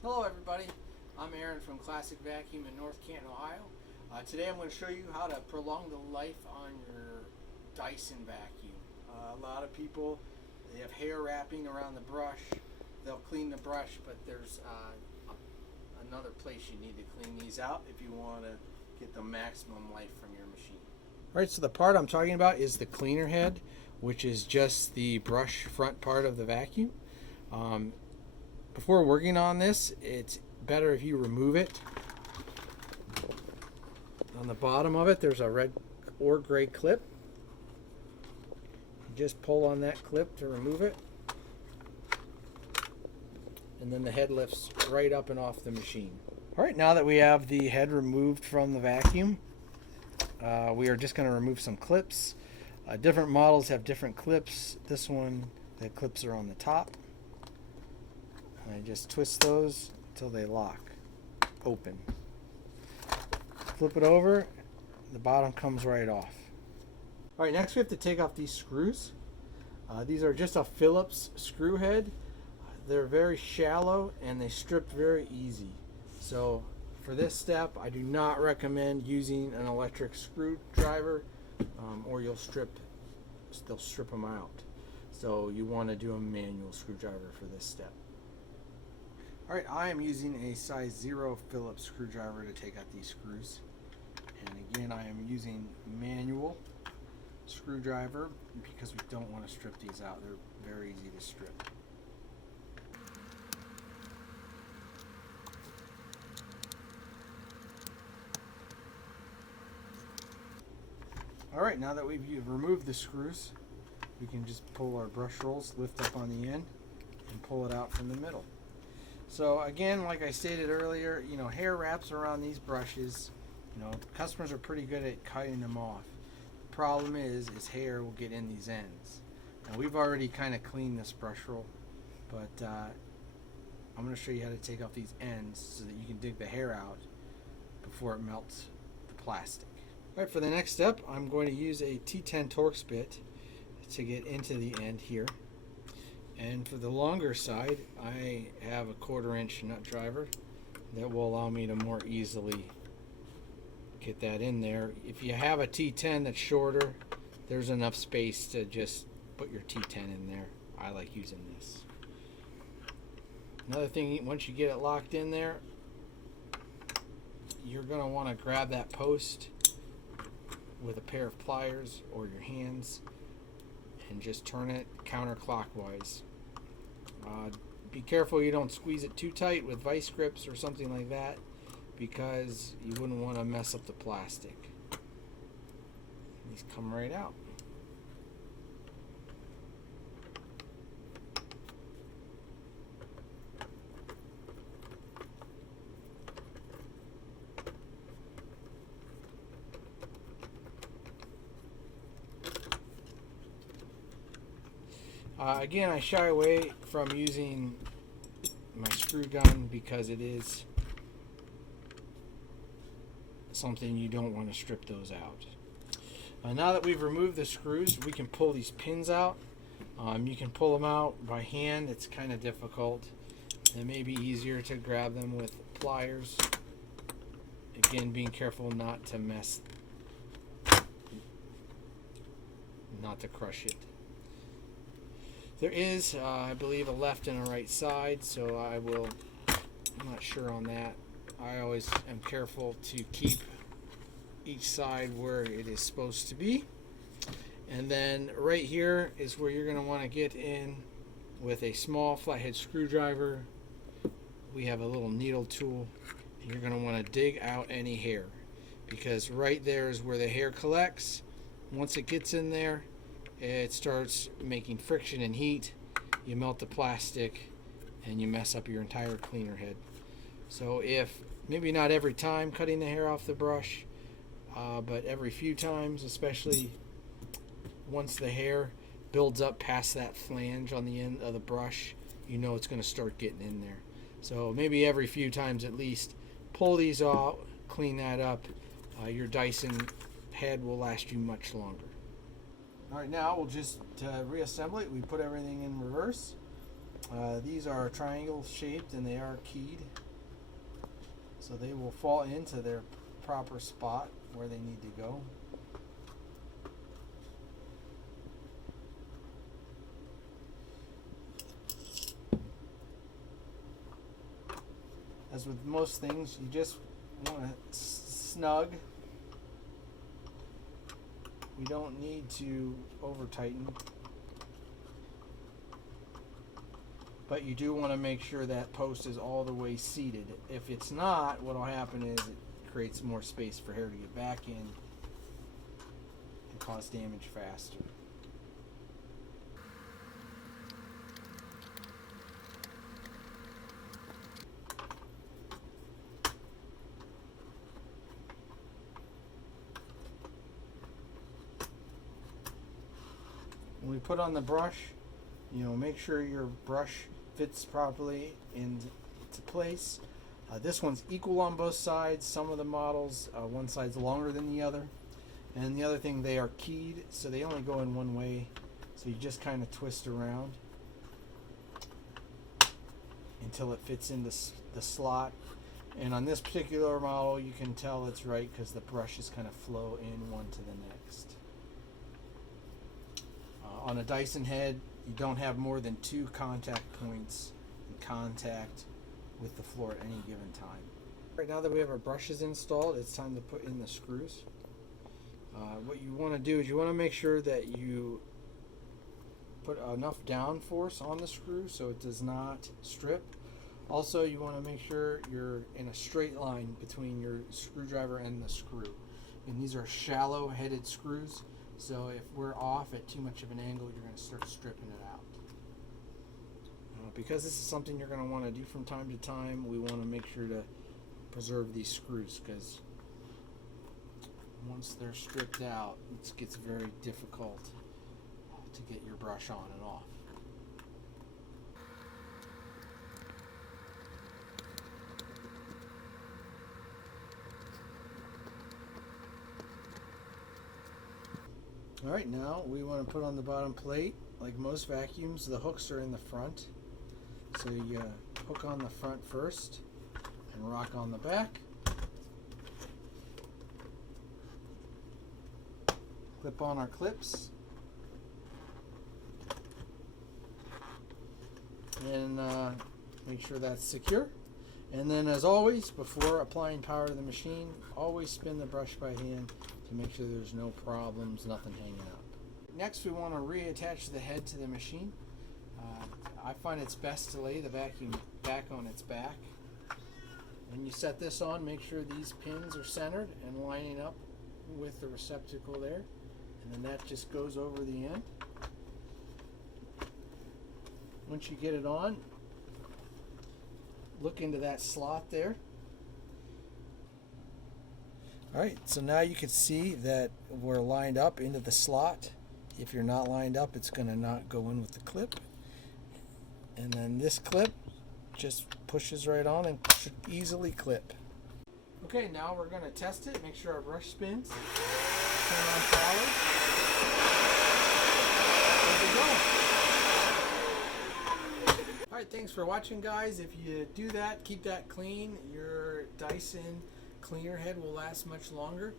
Hello everybody, I'm Aaron from Classic Vacuum in North Canton, Ohio. Today I'm going to show you how to prolong the life on your Dyson vacuum. A lot of people, they have hair wrapping around the brush. They'll clean the brush, but there's another place you need to clean these out if you want to get the maximum life from your machine. Alright, so the part I'm talking about is the cleaner head, which is just the brush front part of the vacuum. Before working on this, it's better if you remove it. On the bottom of it, there's a red or gray clip. You just pull on that clip to remove it. And then the head lifts right up and off the machine. Alright, now that we have the head removed from the vacuum, we are just going to remove some clips. Different models have different clips. This one, the clips are on the top. I just twist those until they lock open. Flip it over, the bottom comes right off. Alright, next we have to take off these screws. These are just a Phillips screw head. They're very shallow and they strip very easy. So for this step, I do not recommend using an electric screwdriver or they'll strip them out. So you want to do a manual screwdriver for this step. Alright, I am using a size 0 Phillips screwdriver to take out these screws. And again, I am using manual screwdriver because we don't want to strip these out. They're very easy to strip. Alright, now that we've removed the screws, we can just pull our brush rolls, lift up on the end, and pull it out from the middle. So again, like I stated earlier, hair wraps around these brushes. Customers are pretty good at cutting them off. The problem is hair will get in these ends. Now we've already kind of cleaned this brush roll, but I'm going to show you how to take off these ends so that you can dig the hair out before it melts the plastic. Alright, for the next step, I'm going to use a T10 Torx bit to get into the end here. And for the longer side, I have a 1/4 inch nut driver that will allow me to more easily get that in there. If you have a T10 that's shorter, there's enough space to just put your T10 in there. I like using this. Another thing, once you get it locked in there, you're going to want to grab that post with a pair of pliers or your hands and just turn it counterclockwise. Be careful you don't squeeze it too tight with vice grips or something like that, because you wouldn't want to mess up the plastic. These come right out. Again, I shy away from using my screw gun because it is something you don't want to strip those out. Now that we've removed the screws, we can pull these pins out. You can pull them out by hand. It's kind of difficult. It may be easier to grab them with pliers. Again, being careful not to crush it. There is, I believe, a left and a right side, so I'm not sure on that. I always am careful to keep each side where it is supposed to be. And then right here is where you're going to want to get in with a small flathead screwdriver. We have a little needle tool, and you're going to want to dig out any hair, because right there is where the hair collects. Once it gets in there, it starts making friction and heat. You melt the plastic and you mess up your entire cleaner head. So if, maybe not every time cutting the hair off the brush, but every few times, especially once the hair builds up past that flange on the end of the brush, you know it's going to start getting in there. So maybe every few times at least, pull these off, clean that up. Your Dyson head will last you much longer. Alright, now we'll just reassemble it. We put everything in reverse. These are triangle shaped and they are keyed, so they will fall into their proper spot where they need to go. As with most things, you just want to snug. You don't need to over tighten, but you do want to make sure that post is all the way seated. If it's not, what will happen is it creates more space for hair to get back in and cause damage faster. When we put on the brush, make sure your brush fits properly into place. This one's equal on both sides. Some of the models, one side's longer than the other. And the other thing, they are keyed, so they only go in one way. So you just kind of twist around until it fits into the slot. And on this particular model, you can tell it's right because the brushes kind of flow in one to the next. On a Dyson head, you don't have more than 2 contact points in contact with the floor at any given time. Right now that we have our brushes installed, it's time to put in the screws. What you want to do is you want to make sure that you put enough downforce on the screw so it does not strip. Also, you want to make sure you're in a straight line between your screwdriver and the screw. And these are shallow headed screws. So if we're off at too much of an angle, you're going to start stripping it out. Because this is something you're going to want to do from time to time, we want to make sure to preserve these screws, because once they're stripped out, it gets very difficult to get your brush on and off. Alright, now we want to put on the bottom plate. Like most vacuums, the hooks are in the front. So you hook on the front first and rock on the back. Clip on our clips. And make sure that's secure. And then, as always, before applying power to the machine, always spin the brush by hand to make sure there's no problems, nothing hanging up. Next, we want to reattach the head to the machine. I find it's best to lay the vacuum back on its back. When you set this on, make sure these pins are centered and lining up with the receptacle there. And then that just goes over the end. Once you get it on, look into that slot there. Alright, so now you can see that we're lined up into the slot. If you're not lined up, it's going to not go in with the clip. And then this clip just pushes right on and should easily clip. Okay, now we're going to test it, make sure our brush spins. Turn on power. There we go. Alright, thanks for watching, guys. If you do that, keep that clean, your Dyson Cleaner Head will last much longer.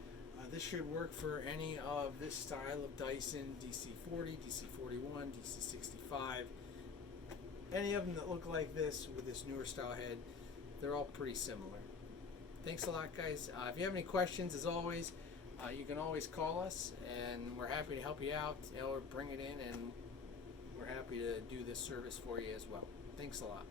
This should work for any of this style of Dyson, DC40, DC41, DC65. Any of them that look like this with this newer style head, they're all pretty similar. Thanks a lot, guys. If you have any questions, as always, you can always call us, and we're happy to help you out or bring it in, and we're happy to do this service for you as well. Thanks a lot.